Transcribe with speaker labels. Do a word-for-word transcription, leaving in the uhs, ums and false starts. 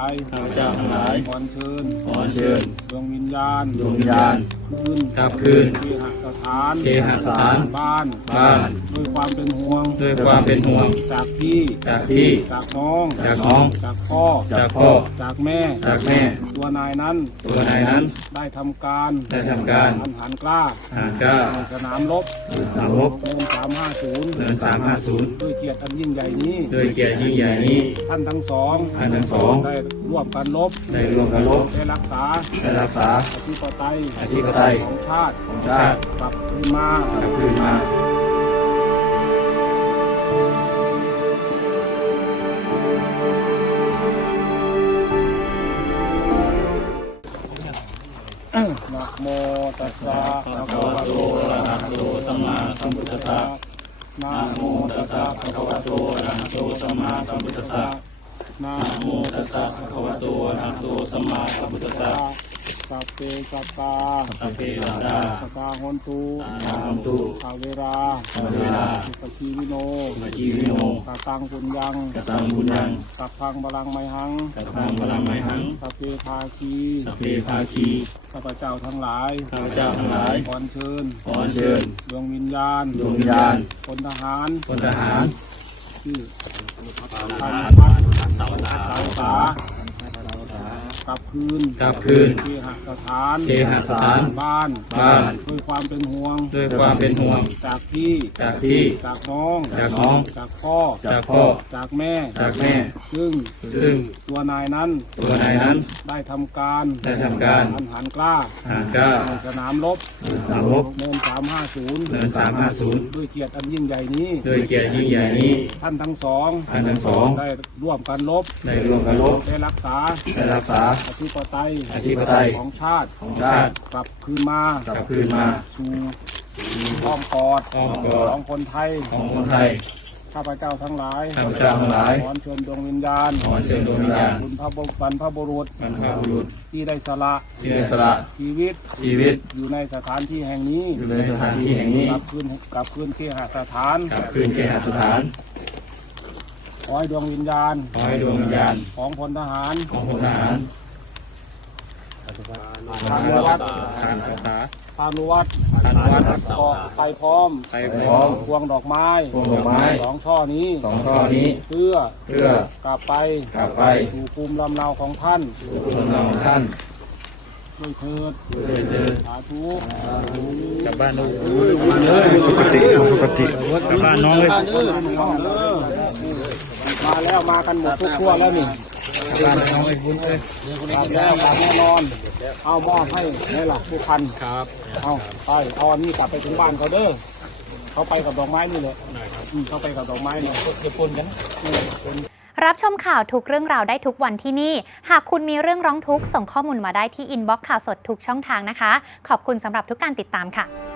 Speaker 1: าย
Speaker 2: ข้าพเจ้าทั้งหลาย
Speaker 1: ขอเชิญ
Speaker 2: ขอเชิญ
Speaker 1: ดวงวิญญาณ
Speaker 2: ดวงวิญญาณ
Speaker 1: คืน
Speaker 2: กลับคืน
Speaker 1: เคหสถาน
Speaker 2: เคหสถาน
Speaker 1: บ้าน
Speaker 2: บ้าน
Speaker 1: ด้วยความเป็นห่วง
Speaker 2: ด้วยความเป็นห่วง
Speaker 1: จากพี่
Speaker 2: จากพี่
Speaker 1: จากน้อง
Speaker 2: จากน้อง
Speaker 1: จากพ่อ
Speaker 2: จากพ่อ
Speaker 1: จากแม่
Speaker 2: จากแม่
Speaker 1: ตัวนายนั้น
Speaker 2: ตัวนายนั้น
Speaker 1: ได้ทำการ
Speaker 2: ได้ทำการ
Speaker 1: อันหันกล้า
Speaker 2: หารกล้า
Speaker 1: ในสนามรบ
Speaker 2: สามรบ
Speaker 1: เนินสามห้าศูนย์
Speaker 2: เนินสามห้าศูนย์
Speaker 1: ด้วยเกียรติอันยิ่งใหญ่นี้
Speaker 2: ด้วยเกียรติยิ่งใหญ่นี้
Speaker 1: ท่านทั้งสอง
Speaker 2: ท่านทั้งสอง
Speaker 1: ได้ร่วมกันรบ
Speaker 2: ได้ร่วมกันรบ
Speaker 1: ได้รักษา
Speaker 2: ได้รักษา
Speaker 1: อธิปไตย
Speaker 2: อธิปไตย
Speaker 1: ของชาติ
Speaker 2: ของชาติ
Speaker 1: กลับคืนมาก
Speaker 2: ลับคืนมา
Speaker 1: นะโมตัสสะภะคะวะโตอะระหะโตสัมมาสัมพุทธัสสะนะโมตัสสะภะคะวะโตอะระหะโตสัมมาสัมพุทธัสสะนะโมตัสสะภะคะวะโตอะระหะโตสัมมาสัมพุทธัสสะสัพเพสัตตา
Speaker 2: สัพเพสัตตา
Speaker 1: สัตตาโหนตุ
Speaker 2: สัพพตุ
Speaker 1: ภาเวรา
Speaker 2: ภาเวรา
Speaker 1: ปชีวิโน
Speaker 2: ปชีวิโน
Speaker 1: กตังปุญญัง
Speaker 2: กตังบุญยัง
Speaker 1: สัพพังบาลังไมหัง
Speaker 2: สัพพังพลังไมหัง
Speaker 1: สัพเพภาคี
Speaker 2: สัพเพภาคี
Speaker 1: ข้าพเจ้าทั้งหลาย
Speaker 2: ข้าพเจ้าทั้งหลาย
Speaker 1: ขอเชิญ
Speaker 2: ขอเชิญ
Speaker 1: ดวงวิญญาณ
Speaker 2: ดวงวิญญาณ
Speaker 1: พลทหาร
Speaker 2: พลทหาร
Speaker 1: ชื่อทหารพัฒน์เสาสากลับคืน
Speaker 2: กลับคืน
Speaker 1: เคหสถาน
Speaker 2: เคหสถาน
Speaker 1: บ้าน
Speaker 2: บ้าน
Speaker 1: ด้วยความเป็นห่วง
Speaker 2: ด้วยความเป็นห่วง
Speaker 1: จากพี่
Speaker 2: จากพี่
Speaker 1: จากน้อง
Speaker 2: จากน้อง
Speaker 1: จากพ่อ
Speaker 2: จากพ่อ
Speaker 1: จากแม่
Speaker 2: จากแม่
Speaker 1: ซึ่ง
Speaker 2: ซึ่ง
Speaker 1: ตัวนายนั้น
Speaker 2: ตัวนายนั้น
Speaker 1: ได้ทำการ
Speaker 2: ได้ทำการ
Speaker 1: อันหันกล้า
Speaker 2: หารกล้า
Speaker 1: ในสนามรบ
Speaker 2: สามรบ
Speaker 1: เนินสามห้าศูนย์
Speaker 2: เนินสามห้าศูนย์
Speaker 1: ด้วยเกียรติอันยิ่งใหญ่นี้
Speaker 2: ด้วยเกียรติยิ่งใหญ่นี้
Speaker 1: ท่านทั้งสอง
Speaker 2: ท่านทั้งสอง
Speaker 1: ได้ร่วมกันรบ
Speaker 2: ได้ร่วมกันรบ
Speaker 1: ได้รักษา
Speaker 2: ได้รักษา
Speaker 1: อธิปไตย
Speaker 2: อธิปไตย
Speaker 1: ของชาติ
Speaker 2: ของชาติ
Speaker 1: กลับคืนมาก
Speaker 2: ลับคืนมา
Speaker 1: สู่อ้อมกอด
Speaker 2: อ้อมกอด
Speaker 1: ของคนไทย
Speaker 2: ของคนไทย
Speaker 1: ข้าพเจ้าทั้งหลาย
Speaker 2: ข้าพเจ้าทั้งหลาย
Speaker 1: ขอเชิญดวงวิญญาณ
Speaker 2: ขอเชิญดวงวิญญาณ
Speaker 1: คุณพระบรรพบุรุษ
Speaker 2: บรรพบุรุษ
Speaker 1: ที่ได้สละ
Speaker 2: ที่ได้สละ
Speaker 1: ชีวิต
Speaker 2: ชีวิต
Speaker 1: อยู่ในสถานที่แห่งนี้
Speaker 2: อยู่ในสถานที่แห่งนี้
Speaker 1: กลับคืนกลับคืนเคหสถาน
Speaker 2: กลับคืนเคหสถาน
Speaker 1: ขอให้ดวงวิญญาณ
Speaker 2: ขอให้ดวงวิญญาณ
Speaker 1: ของพลทหาร
Speaker 2: ของพลทหาร
Speaker 1: พานุวัฒน์พานุวัฒน์พานุวัฒน์ก็ไปพร้อม
Speaker 2: ไปพร้อม
Speaker 1: พวงดอกไม้
Speaker 2: พวงดอกไม้
Speaker 1: สองช่อนี้
Speaker 2: สองช่อนี้
Speaker 1: เพื่อ
Speaker 2: เพื่อก
Speaker 1: ลับไป
Speaker 2: กลับไป
Speaker 1: สู่ภูมิลำเนาของท่าน
Speaker 2: สู่ภูมิลำเนาของท่าน
Speaker 1: ด้วยเถิด
Speaker 2: ด้วยเถิด
Speaker 1: สาธุ
Speaker 2: กลับบ้านน้อง
Speaker 3: สุขติสุขติ
Speaker 2: กลับบ้านน้องเลย
Speaker 1: มาแล้วมากันหมดทุกทั่วแล้วนี่
Speaker 2: กลับบ้านน้องเลยบุญเลย
Speaker 1: กลับแล้วกลับแน่นอนเอามอบให้ในหลักผู้พัน
Speaker 2: ครับ
Speaker 1: เอาไปเอาอันนี้กลับไปถึงบ้านเขาเด้อเขาไปกับดอกไม้นี่เลยเขาไปกับดอกไม้เนี่ยจะปนกัน
Speaker 4: รับชมข่าวทุกเรื่องราวได้ทุกวันที่นี่หากคุณมีเรื่องร้องทุกข์ส่งข้อมูลมาได้ที่อินบ็อกซ์ข่าวสดทุกช่องทางนะคะขอบคุณสำหรับทุกการติดตามค่ะ